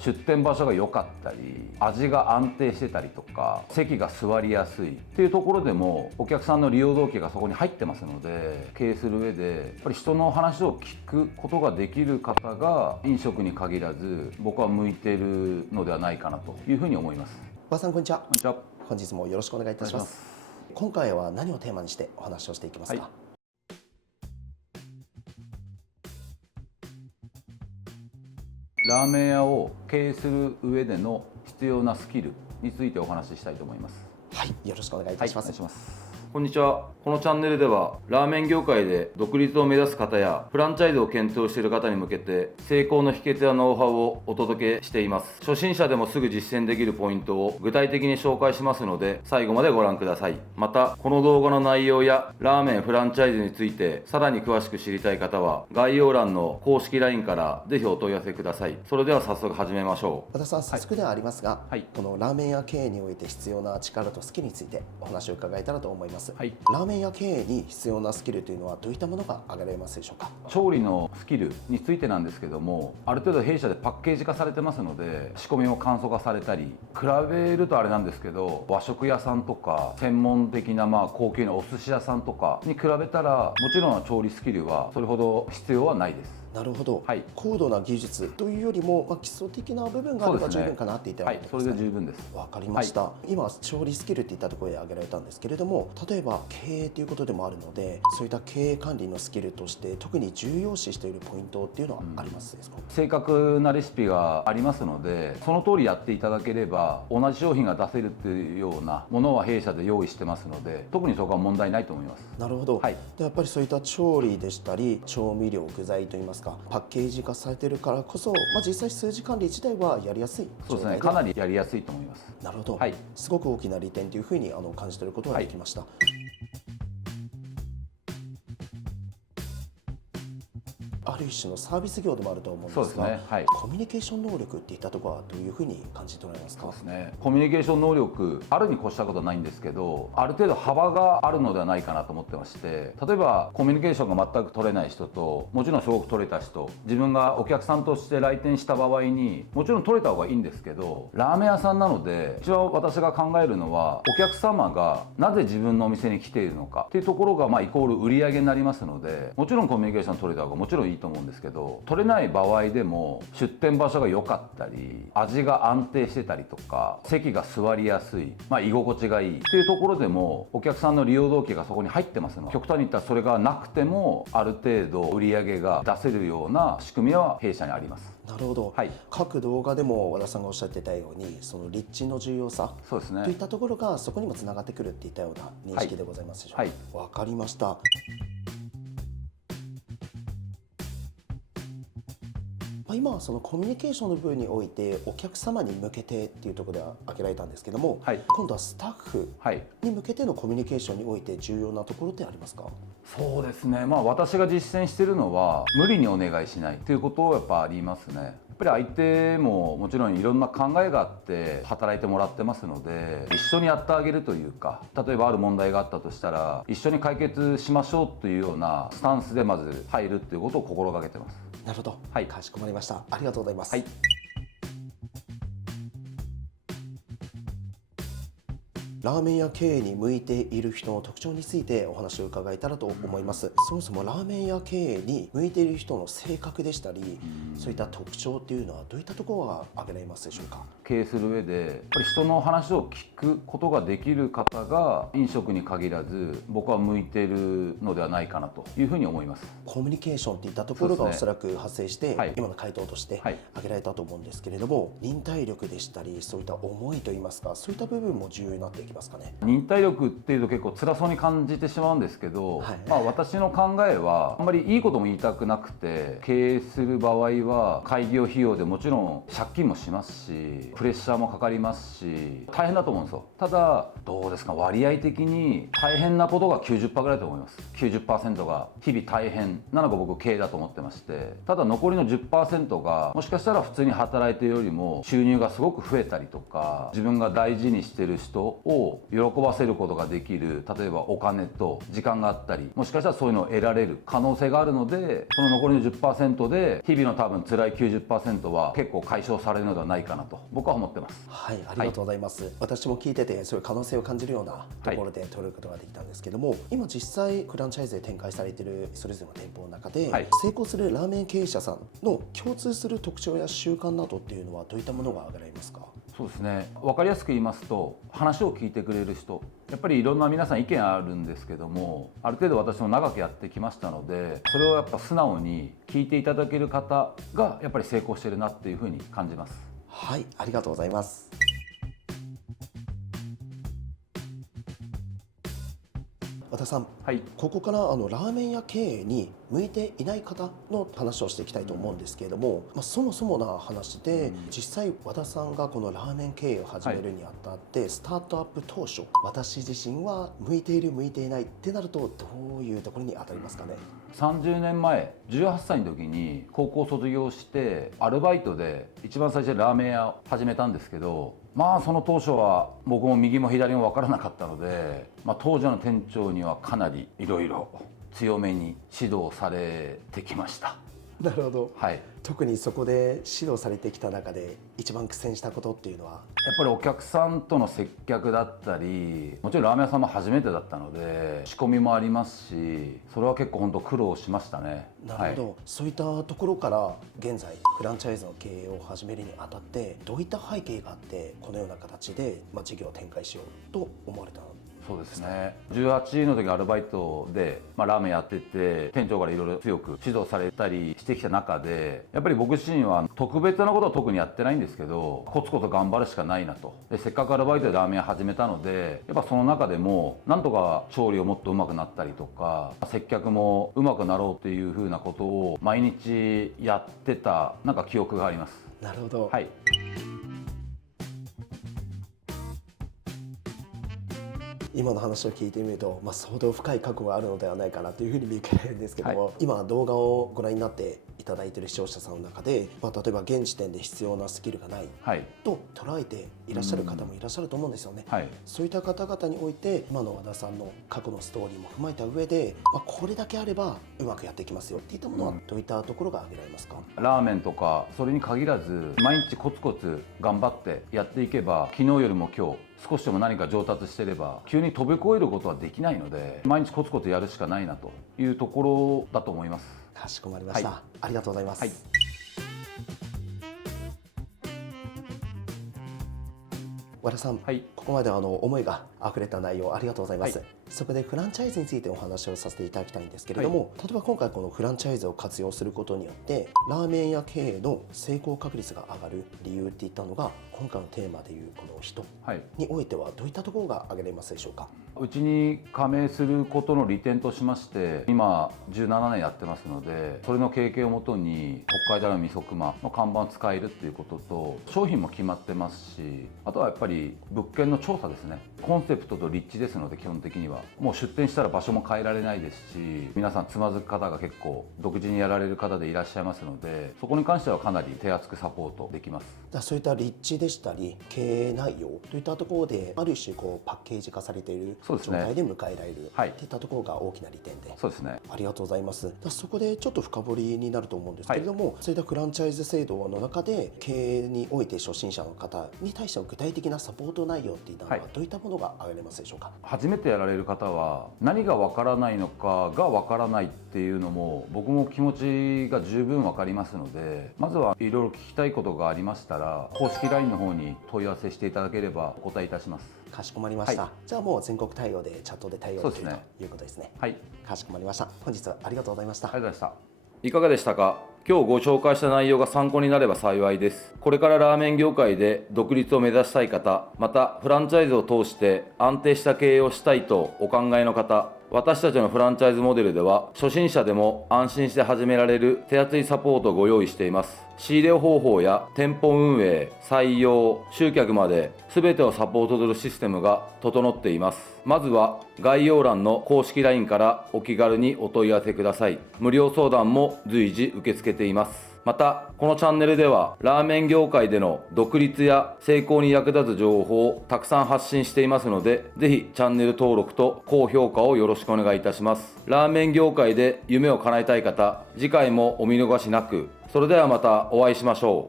出店場所が良かったり味が安定してたりとか席が座りやすいっていうところでもお客さんの利用動機がそこに入ってますので、経営する上でやっぱり人の話を聞くことができる方が飲食に限らず僕は向いているのではないかなというふうに思います。馬場さん、こんにちは。こんにちは。本日もよろしくお願いいたします。今回は何をテーマにしてお話をしていきますか？ラーメン屋を経営する上での必要なスキルについてお話ししたいと思います。はい、よろしくお願いいたします。お願いします。こんにちは。このチャンネルではラーメン業界で独立を目指す方やフランチャイズを検討している方に向けて成功の秘訣やノウハウをお届けしています。初心者でもすぐ実践できるポイントを具体的に紹介しますので最後までご覧ください。またこの動画の内容やラーメンフランチャイズについてさらに詳しく知りたい方は概要欄の公式 LINE からぜひお問い合わせください。それでは早速始めましょう。和田さん、早速ではありますが、はい、このラーメン屋経営において必要な力とスキルについてお話を伺えたらと思います。はい、ラーメン屋経営に必要なスキルというのはどういったものが挙げられますでしょうか？調理のスキルについてなんですけども、ある程度弊社でパッケージ化されてますので仕込みも簡素化されたり、比べるとあれなんですけど和食屋さんとか専門的な高級なお寿司屋さんとかに比べたらもちろん調理スキルはそれほど必要はないです。なるほど、はい、高度な技術というよりも、基礎的な部分があれば十分かなっていったようなことですね。はい、それで十分です。わかりました、今調理スキルっていったところで挙げられたんですけれども、例えば経営ということでもあるので、そういった経営管理のスキルとして特に重要視しているポイントっていうのはありますですか？正確なレシピがありますのでその通りやっていただければ同じ商品が出せるっていうようなものは弊社で用意してますので特にそこは問題ないと思います。なるほど、はい、でやっぱりそういった調理でしたり調味料具材といいますかパッケージ化されているからこそ、実際数字管理自体はやりやすいそうですね、かなりやりやすいと思います。なるほど、はい、すごく大きな利点というふうに感じ取ることができました。ある一種のサービス業でもあると思うんですが、コミュニケーション能力っていったところはどういうふうに感じ取られますか？そうですね、コミュニケーション能力あるに越したことはないんですけど、ある程度幅があるのではないかなと思ってまして、例えばコミュニケーションが全く取れない人ともちろんすごく取れた人、自分がお客さんとして来店した場合にもちろん取れた方がいいんですけど、ラーメン屋さんなので一番私が考えるのはお客様がなぜ自分のお店に来ているのかっていうところがイコール売り上げになりますので、もちろんコミュニケーション取れた方がもちろんいいと思うんですけど、取れない場合でも出店場所が良かったり味が安定してたりとか席が座りやすい、居心地がいいっていうところでもお客さんの利用動機がそこに入ってますので、極端に言ったらそれがなくてもある程度売り上げが出せるような仕組みは弊社にあります。なるほど、各動画でも和田さんがおっしゃってたようにその立地の重要さそうですねといったところがそこにもつながってくるっていったような認識でございますでしょうか？わかりました。今そのコミュニケーションの部分においてお客様に向けてっていうところでは挙げられたんですけども、今度はスタッフに向けてのコミュニケーションにおいて重要なところってありますか？そうですね、私が実践しているのは無理にお願いしないということをやっぱありますね。やっぱり相手ももちろんいろんな考えがあって働いてもらってますので、一緒にやってあげるというか、例えばある問題があったとしたら一緒に解決しましょうというようなスタンスでまず入るということを心がけてます。なるほど、かしこまりました。ありがとうございます。ラーメン屋経営に向いている人の特徴についてお話を伺えたらと思います。そもそもラーメン屋経営に向いている人の性格でしたり、そういった特徴っていうのはどういったところが挙げられますでしょうか？経営する上でやっぱり人の話を聞くことができる方が飲食に限らず僕は向いているのではないかなというふうに思います。コミュニケーションっていったところがおそらく発生して、今の回答として挙げられたと思うんですけれども、忍耐力でしたりそういった思いといいますか、そういった部分も重要になっていきますかね？忍耐力っていうと結構辛そうに感じてしまうんですけど、私の考えはあんまりいいことも言いたくなくて、経営する場合は開業費用でもちろん借金もしますしプレッシャーもかかりますし大変だと思うんですよ。ただどうですか、割合的に大変なことが 90% ぐらいだと思います。 90% が日々大変なのが僕経営だと思ってまして、ただ残りの 10% がもしかしたら普通に働いているよりも収入がすごく増えたりとか自分が大事にしてる人をを喜ばせることができる、例えばお金と時間があったり、もしかしたらそういうのを得られる可能性があるので、その残りの 10% で日々の多分辛い 90% は結構解消されるのではないかなと僕は思ってます。はい、ありがとうございます、私も聞いててそういう可能性を感じるようなところで取ることができたんですけども、今実際フランチャイズで展開されているそれぞれの店舗の中で、成功するラーメン経営者さんの共通する特徴や習慣などっていうのはどういったものが挙げられますか？そうですね、分かりやすく言いますと、話を聞いてくれる人、やっぱりいろんな皆さん意見あるんですけども、ある程度私も長くやってきましたので、それをやっぱ素直に聞いていただける方がやっぱり成功してるなっていうふうに感じます。はい、ありがとうございます。和田さん、はい、ここからラーメン屋経営に向いていない方の話をしていきたいと思うんですけれども、そもそもな話で、実際和田さんがこのラーメン経営を始めるにあたって、スタートアップ当初、私自身は向いている向いていないってなるとどういうところに当たりますかね？30年前18歳の時に高校卒業してアルバイトで一番最初にラーメン屋を始めたんですけど、その当初は僕も右も左も分からなかったので、当時の店長にはかなりいろいろ強めに指導されてきました。なるほど、はい、特にそこで指導されてきた中で一番苦戦したことっていうのは？やっぱりお客さんとの接客だったり、もちろんラーメン屋さんも初めてだったので仕込みもありますし、それは結構本当苦労しましたね。なるほど、そういったところから現在フランチャイズの経営を始めるにあたってどういった背景があってこのような形で事業を展開しようと思われたの？そうですね、18の時アルバイトで、ラーメンやってて店長からいろいろ強く指導されたりしてきた中で、やっぱり僕自身は特別なことは特にやってないんですけど、コツコツ頑張るしかないなと。でせっかくアルバイトでラーメン屋始めたので、やっぱその中でもなんとか調理をもっと上手くなったりとか、接客も上手くなろうっていうふうなことを毎日やってた記憶があります。なるほど、はい、今の話を聞いてみると、相当深い過去があるのではないかなというふうに見受けられるんですけども、今動画をご覧になっていただいている視聴者さんの中で、例えば現時点で必要なスキルがないと捉えていらっしゃる方もいらっしゃると思うんですよね。そういった方々において今の和田さんの過去のストーリーも踏まえた上で、これだけあればうまくやっていきますよっていったものはどういったところが挙げられますか？ラーメンとかそれに限らず、毎日コツコツ頑張ってやっていけば、昨日よりも今日少しでも何か上達していれば急に飛び越えることはできないので、毎日コツコツやるしかないなというところだと思います。かしこまりました、ありがとうございます。和田さん、ここまで思いがあふれた内容ありがとうございます。そこでフランチャイズについてお話をさせていただきたいんですけれども、例えば今回このフランチャイズを活用することによってラーメン屋経営の成功確率が上がる理由っていったのが、今回のテーマでいうこの人においてはどういったところが挙げられますでしょうか？うちに加盟することの利点としまして、今17年やってますので、それの経験をもとに北海道の味噌熊の看板を使えるっていうことと、商品も決まってますし、あとはやっぱり物件の調査ですね。コンセプトと立地ですので、基本的にはもう出店したら場所も変えられないですし、皆さんつまずく方が結構独自にやられる方でいらっしゃいますので、そこに関してはかなり手厚くサポートできます。そういった立地でしたり経営内容といったところである種パッケージ化されている状態で迎えられるといったところが大きな利点で、そうですね、ありがとうございます。そこでちょっと深掘りになると思うんですけれども、そういったフランチャイズ制度の中で経営において初心者の方に対しては具体的なサポート内容っていったのはどういったものが挙げられますでしょうか？初めてやられる方は何がわからないのかがわからないっていうのも僕も気持ちが十分わかりますので、まずはいろいろ聞きたいことがありましたら公式 LINE の方に問い合わせしていただければお答えいたします。かしこまりました、じゃあもう全国対応でチャットで対応できるということですね。かしこまりました。本日はありがとうございました。ありがとうございました。いかがでしたか？今日ご紹介した内容が参考になれば幸いです。これからラーメン業界で独立を目指したい方、またフランチャイズを通して安定した経営をしたいとお考えの方、私たちのフランチャイズモデルでは初心者でも安心して始められる手厚いサポートをご用意しています。仕入れ方法や店舗運営、採用、集客まで全てをサポートするシステムが整っています。まずは概要欄の公式 LINE からお気軽にお問い合わせください。無料相談も随時受け付けています。またこのチャンネルではラーメン業界での独立や成功に役立つ情報をたくさん発信していますので、ぜひチャンネル登録と高評価をよろしくお願いいたします。ラーメン業界で夢を叶えたい方、次回もお見逃しなく。それではまたお会いしましょう。